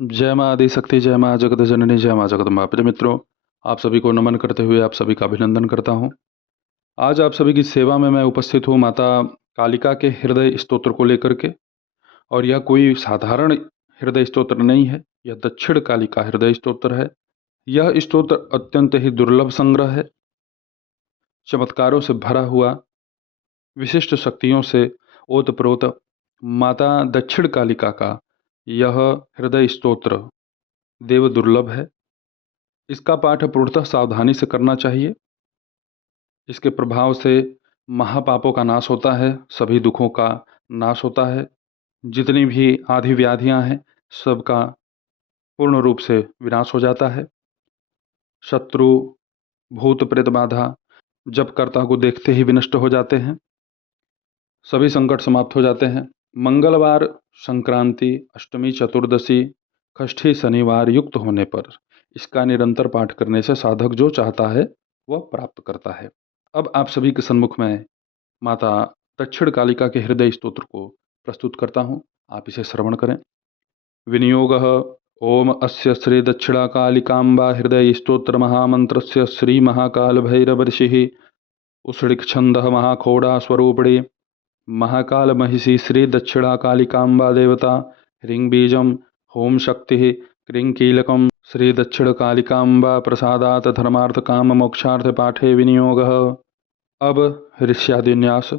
जय माँ आदि शक्ति, जय माँ जगत जननी, जय माँ जगदम्बा। प्रिय मित्रों, आप सभी को नमन करते हुए आप सभी का अभिनंदन करता हूँ। आज आप सभी की सेवा में मैं उपस्थित हूँ माता कालिका के हृदय स्तोत्र को लेकर के। और यह कोई साधारण हृदय स्तोत्र नहीं है, यह दक्षिण कालिका हृदय स्तोत्र है। यह स्तोत्र अत्यंत ही दुर्लभ संग्रह है, चमत्कारों से भरा हुआ, विशिष्ट शक्तियों से ओतप्रोत माता दक्षिण कालिका का यह हृदय स्तोत्र देव दुर्लभ है। इसका पाठ पूर्णतः सावधानी से करना चाहिए। इसके प्रभाव से महापापों का नाश होता है, सभी दुखों का नाश होता है, जितनी भी आदि व्याधियां हैं सबका पूर्ण रूप से विनाश हो जाता है। शत्रु, भूत प्रेत बाधा जपकर्ता को देखते ही विनष्ट हो जाते हैं, सभी संकट समाप्त हो जाते हैं। मंगलवार, संक्रांति, अष्टमी, चतुर्दशी, षष्ठी, शनिवार युक्त होने पर इसका निरंतर पाठ करने से साधक जो चाहता है वह प्राप्त करता है। अब आप सभी के सम्मुख में माता दक्षिण कालिका के हृदय स्तोत्र को प्रस्तुत करता हूँ, आप इसे श्रवण करें। विनियोगः ओम अस्य श्री दक्षिणा कालिकाम्बा हृदय स्तोत्र महामंत्रस्य श्री महाकाल भैरव ऋषि उषिक छंद महाखोड़ा स्वरूपिणी महाकाल महिषी श्री दक्षिणा कालिकाम्बा देवता ह्रीं बीजम होम शक्ति क्रीं कीलकम श्री दक्षिण कालिकाम्बा प्रसादात धर्मार्थ काम मोक्षार्थ पाठे विनियोगः। अब ऋष्यादिन्यास।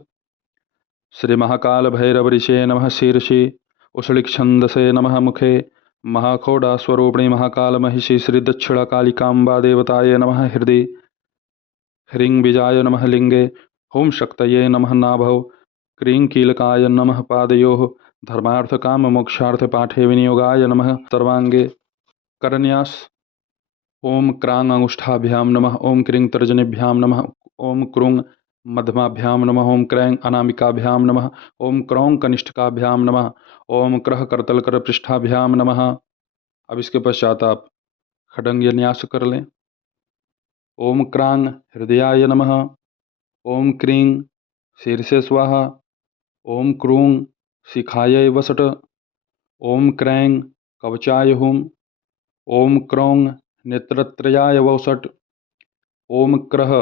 श्री महाकाल भैरव ऋषे नमः शीर्षि उषलिक छंदसे नमः मुखे महाखोड़ा स्वरूपिणी महाकाल महिषी श्री दक्षिण कालिकाम्बा देवताये नमः हृदि ह्रीं बीजाय नमः लिंगे होम शक्तये नमः नाभौ क्रीं कीलकाय नमः पादयोः धर्मार्थ काम मोक्षार्थ पाठे विनियोगाय नमः सर्वांगे। करन्यास। ओम क्रांग अंगुष्ठाभ्यां नमः ओम क्रीं तर्जनीभ्यां नमः ओम क्रूं मध्यमाभ्यां नमः ओम क्रैं अनामिकाभ्यां नमः ओम क्रौं कनिष्ठकाभ्यां नमः ओम क्रह करतलकर पृष्ठाभ्यां नमः। अब इसके पश्चात आप खडंग न्यास कर लें। ओम क्रांग हृदयाय नमः ओम क्रीं शीर्षे स्वाहा ओम क्रूं शिखायै वसट ओम क्रैं कवचाय हुम ओम क्रौं नेत्रत्रयाय वसट ओम क्रह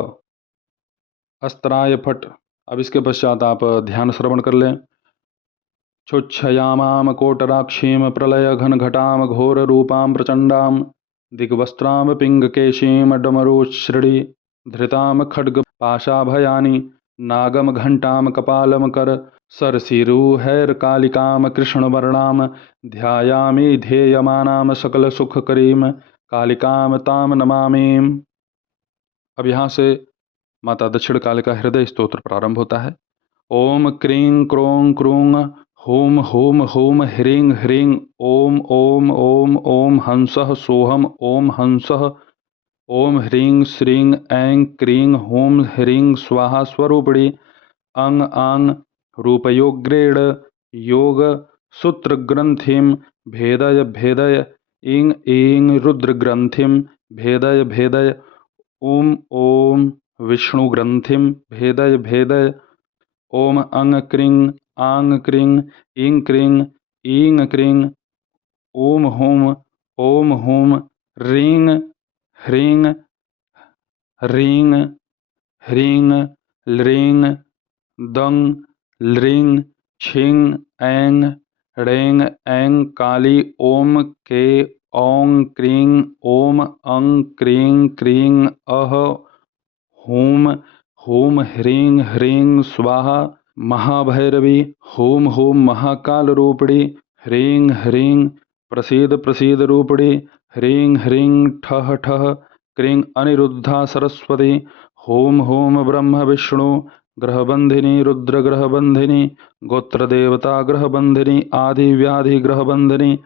अस्त्राय फट। अब इसके पश्चात आप ध्यान श्रवण कर लें। क्षुच्छयामां कोटराक्षीं प्रलय घन घटां घोर रूपां प्रचंडां दिग्वस्त्रां पिंगकेशीं डमरुश्रृणि धृतां खड्ग पाशाभयानि नागम घंटां कपालं कर सरसिरुहैर्कालिकां कृष्णवर्णां ध्यायामि ध्येयमानां सकल सुखकरीं कालिकां तां नमामि। अब यहाँ से माता दक्षिण कालिका हृदय स्तोत्र प्रारंभ होता है। ओम क्रीं क्रों क्रूं हूम हूम हूम ह्रीं ह्रीं ओम ओम ओम ओम हंसः सोहम ओम हंसः ओम ह्रीं श्रीं ऐं क्रीं हूं ह्रीं स्वाहा स्वरूपिणी अंग आंग रूपयोग्रेण योग सूत्रग्रंथिं भेदय भेदय इंग ईं रुद्रग्रंथिं भेदय भेदय ओम ओम विष्णुग्रंथिं भेदय भेदय ओम अंग क्रीं आंग क्रीं ईं क्रीं ईं क्रीं ओम हूम ह्रीं ह्रीं ह्रीं ह्रीं ल्रीं दं लृं छिं ऐं ह्रें ऐं काली ओम के औं क्रीं ओम अं क्रीं क्रीं अह हूम हूम ह्रीं ह्रीं स्वाहा महाभैरवी हूम हूम महाकाल रूपिणी ह्रीं ह्रीं प्रसीद प्रसीद रूपिणी ह्रीं ह्रीं ठः ठः क्रीं अनिरुद्धा सरस्वती हूम हूम ब्रह्म विष्णु ग्रहबंधिनी रुद्र ग्रहबंधिनी गोत्रदेवता ग्रहबंधिनी आदि व्याधि ग्रहबंधिनी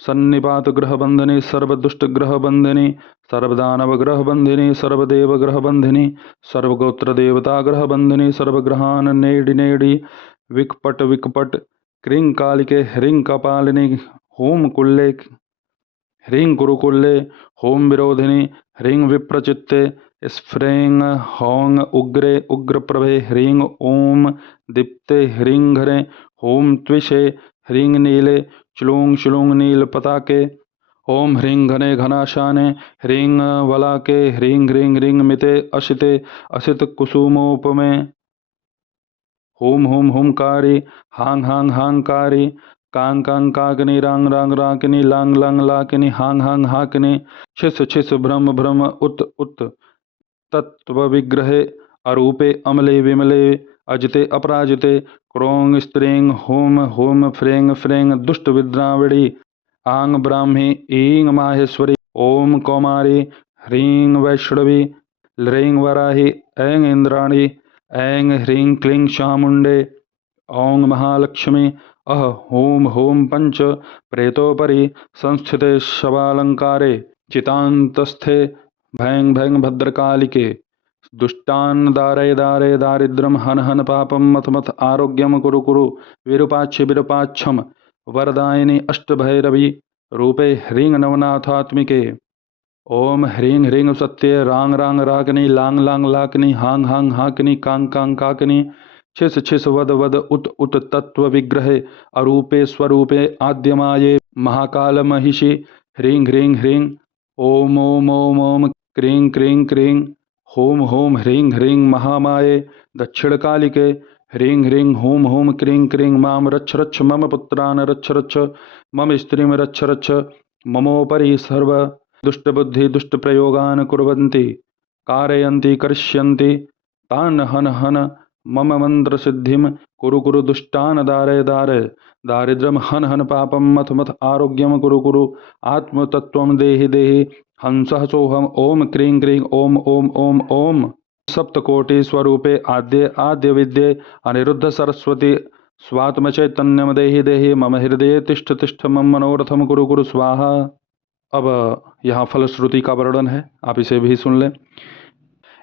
सन्निपात ग्रहबंधिनी सर्वदुष्ट ग्रहबंधिनी सर्वदानव ग्रहबंधिनी सर्वदेव ग्रहबंधिनी सर्वगोत्र देवता ग्रहबंधिनी सर्वग्रहान नेडि नेडि विकपट विकपट क्रीं कालिके ह्रीं कपालिनी होम कुल्ले ह्रीं कुरुकुल्ले होम विरोधिनी ह्रीं विप्रचित्ते स्फ्रें हौं उग्रे उग्रप्रभे ह्रीं ओम दीप्ते ह्रीं घरे होम त्विषे ह्रीं नीले श्लूं श्लूं नीलपताके। ओम ह्रीं घने घनाशाने ह्रीं वलाके ह्रीं ह्रीं ह्रीं मिते असिते असित कुसुमोपमे। हुम हुम हुमकारी हां हां हांकारी कां कां काकनी रां रां राकिनी लांग लांग लाकिनी हां हां हाकिनी। छिस छिस भ्रम भ्रम उत उत तत्व विग्रहे अरूपे अमले विमले अजिते अपराजिते। क्रों स्त्रीं हुम हुम फ्रें फ्रें दुष्ट विद्राविणी आंग ब्राह्मी ईं माहेश्वरी। ओम कौमारी ह्रीं वैष्णवी ह्रीं वराही ऐं इंद्राणी ऐं ह्रीं क्लीं चामुण्डे। ओं महालक्ष्मी अह हूं हूं पंच प्रेतोपरि संस्थिते शवालंकारे चितान्तस्थे भैं भैं भद्रकालिके। दुष्टान् दारय दारय दारिद्र्यं हन हन पापं मथ मथ आरोग्यं कुरु कुरु विरूपाक्ष विरूपाक्षं वरदायिनी अष्टभैरवी रूपे ह्रीं नवनाथात्मिके। ओम ह्रीं ह्रीं सत्ये रांग रांग रागिनी लांग लांग Lakini Hong Hong हाकिनी Kong Kong काकिनी। छिस छिस वद वद उत उत तत्व विग्रहे अरूपे स्वरूपे आद्यमाये महाकाल महिषी। ह्रीं ह्रीं ह्रीं ओम ओम ओम ओम क्रीं क्रीं क्रीं होम होम ह्रीं ह्रीं महामाये दक्षिणकालिके। ह्रीं ह्रीं हूं हूं क्रीं क्रीं मां रक्ष रक्ष मम पुत्रान् रक्ष रक्ष मम स्त्रीं रक्ष रक्ष ममोपरि सर्व दुष्टबुद्धि दुष्टप्रयोगान् कुर्वन्ति कारयन्ति करिष्यन्ति तान् हन हन मम मंत्रसिद्धिं कुरु कुरु दुष्टान् दारय दारय दारिद्र्यं हन हन पापं मथ मथ आरोग्यं कुरु कुरु आत्मतत्त्वं देहि देहि हंसः सोऽहम्। ओम क्रीं क्रीं ओम ओम ओम ओम सप्तकोटि स्वरूपे आद्य आद्य विद्ये अनिरुद्ध सरस्वती स्वात्मचैतन्यम देहि देहि मम हृदये तिष्ठ तिष्ठ मम मनोरथम कुरु कुरु स्वाहा। अब यहाँ फलश्रुति का वर्णन है, आप इसे भी सुन लें।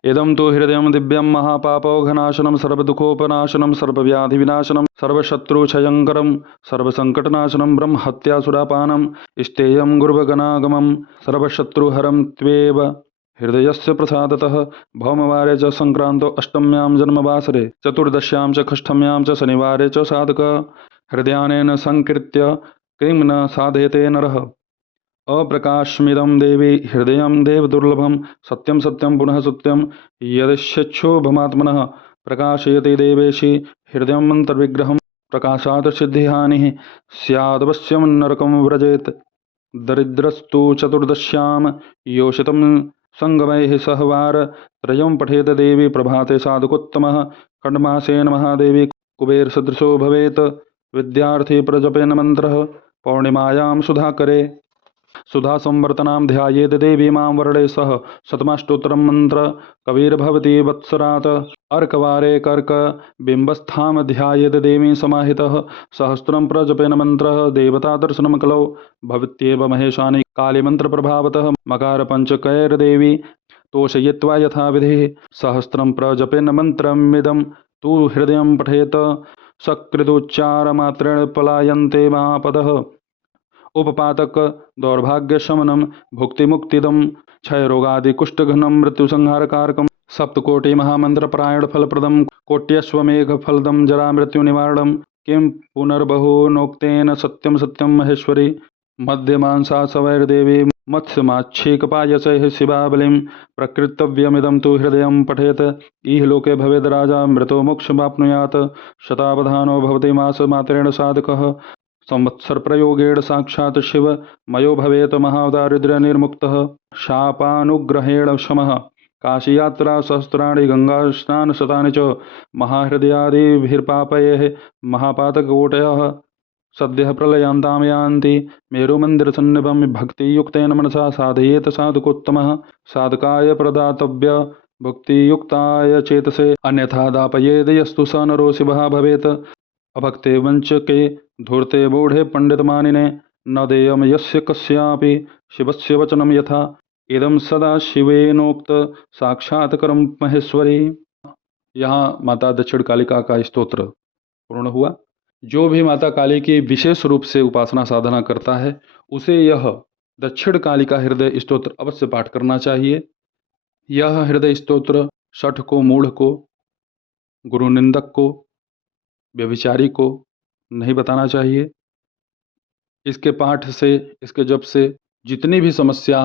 इदं तो हृदयं दिव्यं महापापौघनाशनं सर्वदुःखोपनाशनं सर्वव्याधिविनाशनं सर्वशत्रुक्षयङ्करं सर्वसङ्कटनाशनं ब्रह्महत्यासुरापानं स्तेयं गुरुभगणागमं सर्वशत्रुहरं त्वेव हृदयस्य प्रसादतः भौमवारे च संक्रांतो अष्टम्यां जन्मवासरे चतुर्दश्यां च षष्ठम्यां च शनिवारे च साधक हृदयानेन संकीर्त्य किं न साधयते नरः। अप्रकाशमिदं देवी हृदय देवदुर्लभं सत्यं सत्यं पुनः सत्यं यदस्योभमात्मनः प्रकाशयति देवेशि हृदयमन्तर्विग्रहं प्रकाशात् सिद्धिहानिः स्यादवश्यं नरकं व्रजेत्। दरिद्रस्तु चतुर्दश्यां योषितं संगमैः सहवार त्रयं पठेत देवी प्रभाते साधकोत्तमः खण्डमासेन महादेवी कुबेर सदृशो भवेत्। विद्यार्थी प्रजपेन मंत्रः पौर्णिमायां सुधाकरे सुधा संवर्तनां ध्यायेत देवी मां वरणे सह शतमाष्टोत्तरं मंत्र कविर्भवति वत्सरात् अर्कवारे कर्क बिंबस्थां ध्यायेत देवी समाहितः सहस्रं प्रजपेन मंत्रः देवता दर्शनं कलौ भवत्येव महेशानि काली मंत्र प्रभावतः मकार पंचकैर्देवी तोषयित्वा यथा विधिः सहस्रं प्रजपेन मंत्रमिदं तु हृदयं पठेत सकृदुच्चारमात्रेण पलायन्ते महापदः। उपपातक दौर्भाग्यशमनं भुक्तिमुक्तिदं क्षयरोगादि कुष्ठघ्नं मृत्युसंहारकारकं सप्तकोटि महामंत्र प्रायण फलप्रदं कोट्यश्वमेघ फलदं जरामृत्युनिवारणं किं पुनर्बहुनोक्तेन सत्यं सत्यं महेश्वरी। मध्यमांसा सवैर्देवी मत्स्यमाच्छिकपायसैः शिवाबलिं प्रकृतव्यमिदं तु हृदयं पठेत इह लोके भवेद् राजा मृतो मोक्षमाप्नुयात् शतावधानो भवति मासमात्रेण साधकः संवत्सर प्रयोगेण साक्षात् शिव मयो भवेत महादारिद्र्य निर्मुक्तः शापानुग्रहेण क्षमः काशीयात्रा सहस्राणि गंगास्नान शतानि च महाहृदयादिभिर्पापैः महापातककोटयः सद्यः प्रलयान्तां यान्ति मेरुमन्दिरसन्निभं भक्तियुक्तेन मनसा साधयेत साधकोत्तमः साधकाय प्रदातव्य भक्तियुक्ताय चेतसे अन्यथा दापयेद यस्तु स नरो शिवः भवेत्। अभक्ते वंचके धूर्ते मूढ़े पंडितमानिने न देयम यस्य कस्यापि शिवस्य वचनं यथा इदं सदा शिवेनोक्त साक्षात्करं महेश्वरी। यहाँ माता दक्षिण कालिका का स्तोत्र पूर्ण हुआ। जो भी माता काली की विशेष रूप से उपासना साधना करता है उसे यह दक्षिण कालिका हृदय स्तोत्र अवश्य पाठ करना चाहिए। यह हृदय स्तोत्र शठ को, मूढ़ को, गुरु निंदक को, व्यभिचारी को नहीं बताना चाहिए। इसके पाठ से, इसके जप से जितनी भी समस्या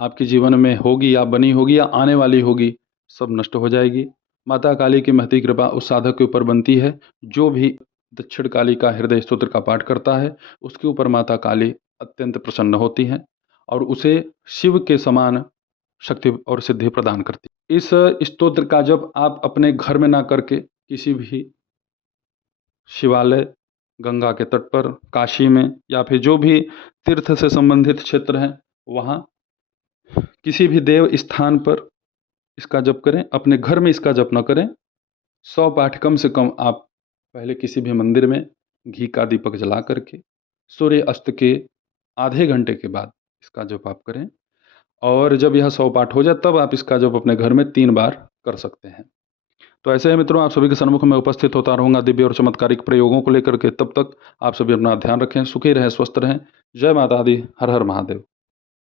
आपके जीवन में होगी या बनी होगी या आने वाली होगी, सब नष्ट हो जाएगी। माता काली की महती कृपा उस साधक के ऊपर बनती है जो भी दक्षिण काली का हृदय स्तोत्र का पाठ करता है, उसके ऊपर माता काली अत्यंत प्रसन्न होती हैं और उसे शिव के समान शक्ति और सिद्धि प्रदान करती है। इस स्तोत्र का जब आप अपने घर में ना करके किसी भी शिवालय, गंगा के तट पर, काशी में या फिर जो भी तीर्थ से संबंधित क्षेत्र हैं, वहाँ किसी भी देव स्थान पर इसका जप करें। अपने घर में इसका जप न करें। 100 पाठ कम से कम आप पहले किसी भी मंदिर में घी का दीपक जला करके सूर्य अस्त के आधे घंटे के बाद इसका जप आप करें और जब यह 100 पाठ हो जाए तब आप इसका जप अपने घर में 3 बार कर सकते हैं। तो ऐसे ही मित्रों, आप सभी के सन्मुख में उपस्थित होता रहूँगा दिव्य और चमत्कारिक प्रयोगों को लेकर के। तब तक आप सभी अपना ध्यान रखें, सुखी रहें, स्वस्थ रहें। जय माता दी, हर हर महादेव।